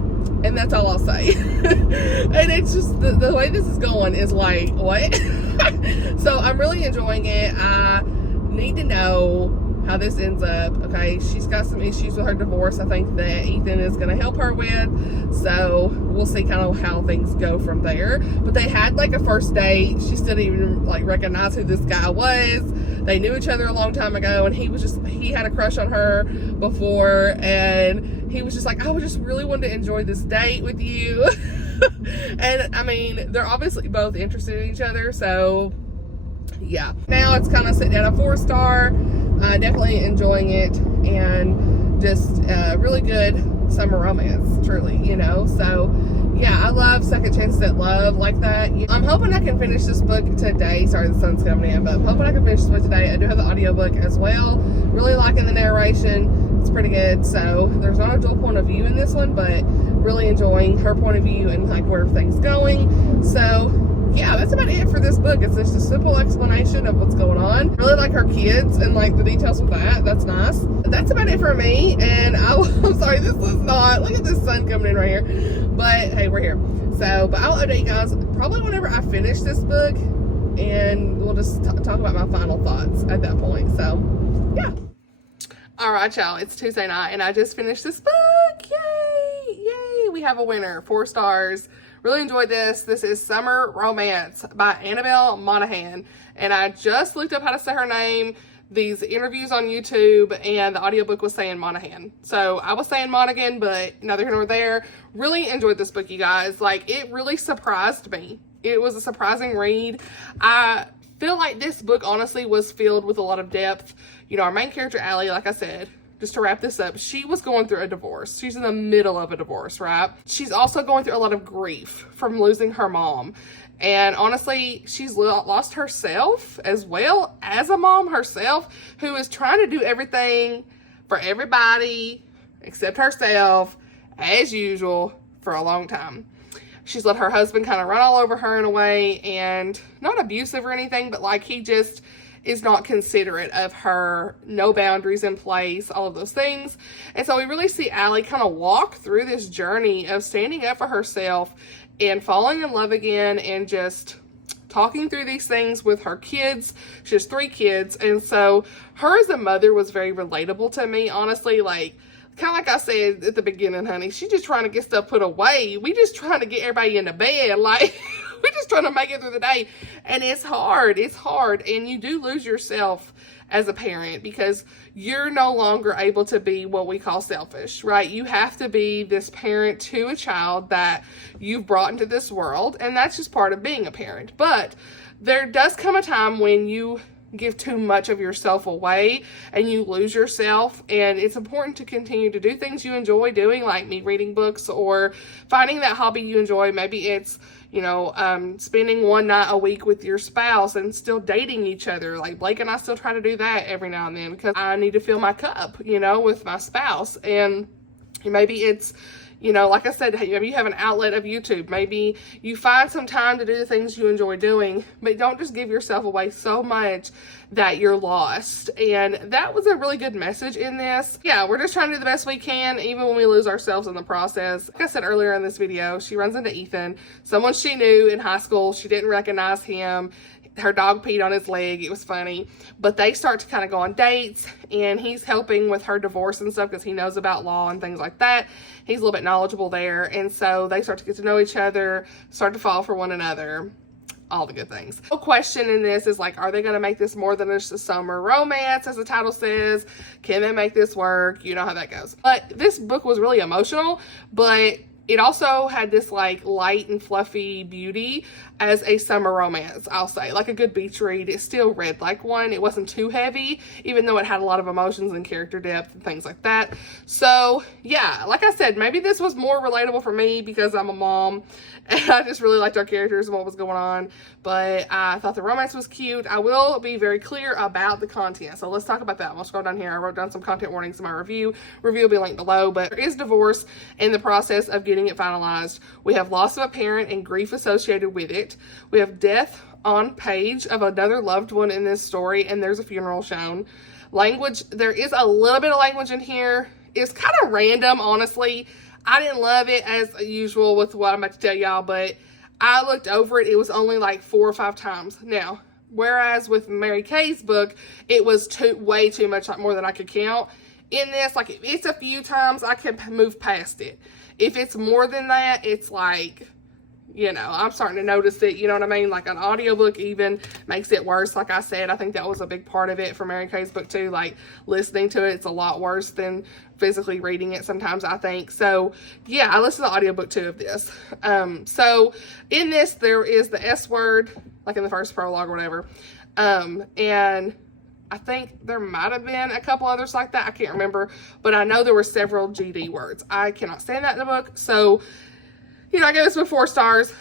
And that's all I'll say. And it's just, the way this is going is like, what? So I'm really enjoying it. I need to know how this ends up. Okay, she's got some issues with her divorce, I think, that Ethan is going to help her with. So we'll see kind of how things go from there. But they had like a first date. She still didn't even like recognize who this guy was. They knew each other a long time ago, and he had a crush on her before, and he was just like, I would just really want to enjoy this date with you. And I mean, they're obviously both interested in each other, so yeah. Now it's kind of sitting at a 4-star. Definitely enjoying it, and just really good summer romance, truly, you know. So yeah, I love second chances at love like that. I'm hoping I can finish this book today. Sorry, the sun's coming in, but I'm hoping I can finish this book today. I do have the audiobook as well. Really liking the narration. It's pretty good. So there's not a dual point of view in this one, but really enjoying her point of view and like where everything's going. So yeah, that's about it for this book. It's just a simple explanation of what's going on. Really like her kids and like the details of that. That's nice. That's about it for me. And I'm sorry, this is not, look at this sun coming in right here. But hey, we're here. So, but I'll update you guys probably whenever I finish this book, and we'll just talk about my final thoughts at that point. So yeah. All right, y'all, it's Tuesday night and I just finished this book. Yay, yay. We have a winner, 4 stars. Really enjoyed this. This is Summer Romance by Annabel Monaghan. And I just looked up how to say her name, these interviews on YouTube, and the audiobook was saying Monaghan. So I was saying Monaghan, but neither here nor there. Really enjoyed this book, you guys. Like, it really surprised me. It was a surprising read. I feel like this book honestly was filled with a lot of depth. You know, our main character, Allie, like I said, just to wrap this up, she was going through a divorce. She's in the middle of a divorce, right? She's also going through a lot of grief from losing her mom. And honestly, she's lost herself as well as a mom herself, who is trying to do everything for everybody except herself, as usual, for a long time. She's let her husband kind of run all over her in a way, and not abusive or anything, but like he just is not considerate of her, no boundaries in place, all of those things. And so we really see Allie kind of walk through this journey of standing up for herself and falling in love again, and just talking through these things with her kids. She has 3 kids, and so her as a mother was very relatable to me, honestly. Like, kind of like I said at the beginning, honey, she's just trying to get stuff put away. We just trying to get everybody into bed, like we're just trying to make it through the day. And it's hard, and you do lose yourself as a parent because you're no longer able to be what we call selfish, right? You have to be this parent to a child that you've brought into this world, and that's just part of being a parent. But there does come a time when you give too much of yourself away and you lose yourself, and it's important to continue to do things you enjoy doing, like me reading books or finding that hobby you enjoy. Maybe it's, you know, spending one night a week with your spouse and still dating each other. Like Blake and I still try to do that every now and then because I need to fill my cup, you know, with my spouse. And maybe it's, you know, like I said, maybe you have an outlet of YouTube. Maybe you find some time to do the things you enjoy doing, but don't just give yourself away so much that you're lost. And that was a really good message in this. Yeah, we're just trying to do the best we can, even when we lose ourselves in the process. Like I said earlier in this video, she runs into Ethan, someone she knew in high school. She didn't recognize him. Her dog peed on his leg. It was funny. But they start to kind of go on dates, and he's helping with her divorce and stuff because he knows about law and things like that. He's a little bit knowledgeable there. And so they start to get to know each other, start to fall for one another. All the good things. The question in this is like, are they going to make this more than just a summer romance, as the title says? Can they make this work? You know how that goes. But this book was really emotional, but it also had this like light and fluffy beauty as a summer romance, I'll say. Like a good beach read. It still read like one. It wasn't too heavy, even though it had a lot of emotions and character depth and things like that. So yeah, like I said, maybe this was more relatable for me because I'm a mom and I just really liked our characters and what was going on. But I thought the romance was cute. I will be very clear about the content. So let's talk about that. I'll scroll down here. I wrote down some content warnings in my review. Review will be linked below, but there is divorce in the process of getting getting it finalized. We have loss of a parent and grief associated with it. We have death on page of another loved one in this story, and there's a funeral shown. Language, there is a little bit of language in here. It's kind of random, honestly. I didn't love it as usual with what I'm about to tell y'all, but I looked over it. It was only like 4 or 5 times. Now, whereas with Mary Kay's book, it was way too much, like more than I could count. In this, like, if it's a few times, I can move past it. If it's more than that, it's like, you know, I'm starting to notice it, you know what I mean? Like, an audiobook even makes it worse. Like I said, I think that was a big part of it for Mary Kay's book too. Like, listening to it, it's a lot worse than physically reading it sometimes, I think. So, yeah, I listened to the audiobook too of this. So, in this, there is the S word, like in the first prologue or whatever. And I think there might have been a couple others like that. I can't remember. But I know there were several GD words. I cannot stand that in the book. So, you know, I gave this book 4 stars.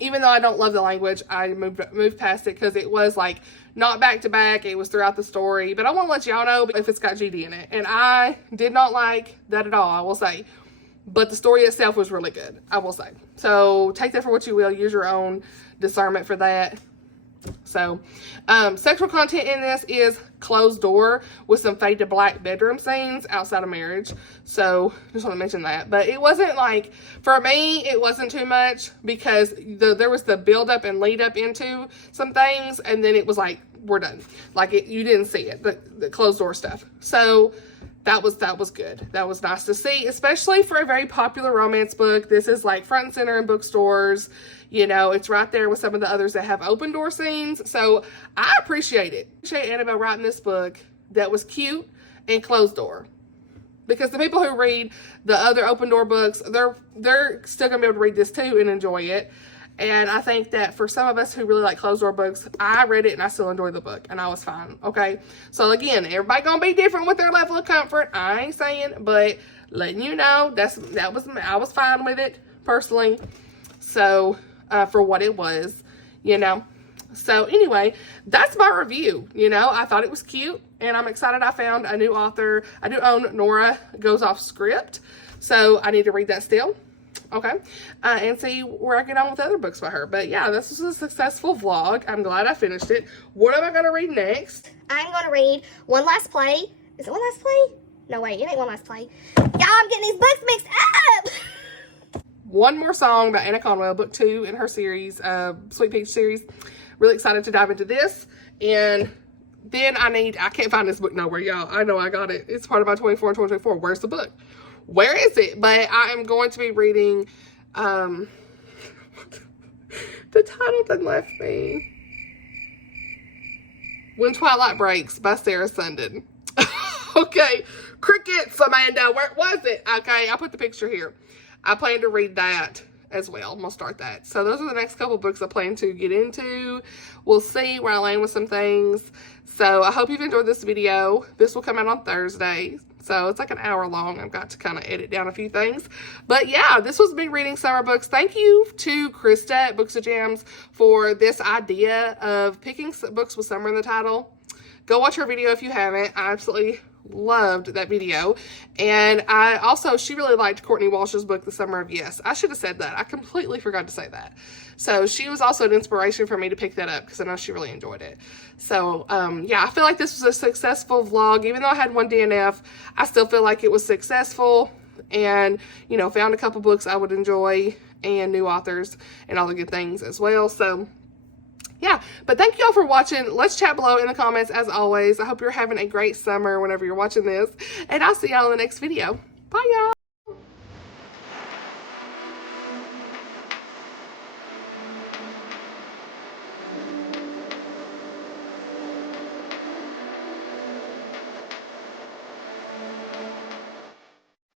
Even though I don't love the language, I moved past it because it was like not back to back. It was throughout the story. But I want to let y'all know if it's got GD in it. And I did not like that at all, I will say. But the story itself was really good, I will say. So take that for what you will. Use your own discernment for that. So, sexual content in this is closed door with some fade to black bedroom scenes outside of marriage. So, just want to mention that. But it wasn't like, for me, it wasn't too much because there was the build up and lead up into some things. And then it was like, we're done. Like, you didn't see it, the closed door stuff. So, that was good. That was nice to see, especially for a very popular romance book. This is like front and center in bookstores. You know, it's right there with some of the others that have open door scenes. So I appreciate it. I appreciate Annabel writing this book that was cute and closed door. Because the people who read the other open door books, they're still gonna be able to read this too and enjoy it. And I think that for some of us who really like closed door books, I read it and I still enjoyed the book and I was fine. Okay. So again, everybody gonna be different with their level of comfort. I ain't saying, but letting you know I was fine with it personally. So for what it was, you know. So anyway, that's my review. You know, I thought it was cute and I'm excited I found a new author. I do own Nora Goes Off Script. So I need to read that still. Okay. And see where I get on with other books by her. But yeah, this was a successful vlog. I'm glad I finished it. What am I going to read next? I'm going to read One Last Play. Is it One Last Play? No, wait, it ain't One Last Play. Y'all, I'm getting these books mixed up. One More Song by Anna Conwell, book 2 in her series, Sweet Peach series. Really excited to dive into this. And then I can't find this book nowhere, y'all. I know I got it. It's part of my 24 and 2024. Where's the book? Where is it? But I am going to be reading, the title done left me. When Twilight Breaks by Sarah Sundin. Okay. Crickets, Amanda. Where was it? Okay. I put the picture here. I plan to read that as well. I'm going to start that. So those are the next couple books I plan to get into. We'll see where I land with some things. So I hope you've enjoyed this video. This will come out on Thursday. So it's like an hour long. I've got to kind of edit down a few things. But yeah, this was me reading summer books. Thank you to Krista at Books of Gems for this idea of picking books with summer in the title. Go watch her video if you haven't. I absolutely loved that video. And she really liked Courtney Walsh's book, The Summer of Yes. I should have said that. I completely forgot to say that. So she was also an inspiration for me to pick that up because I know she really enjoyed it. So yeah, I feel like this was a successful vlog. Even though I had one DNF, I still feel like it was successful and, you know, found a couple books I would enjoy and new authors and all the good things as well. So yeah, but thank you all for watching. Let's chat below in the comments as always. I hope you're having a great summer whenever you're watching this, and I'll see y'all in the next video. Bye, y'all.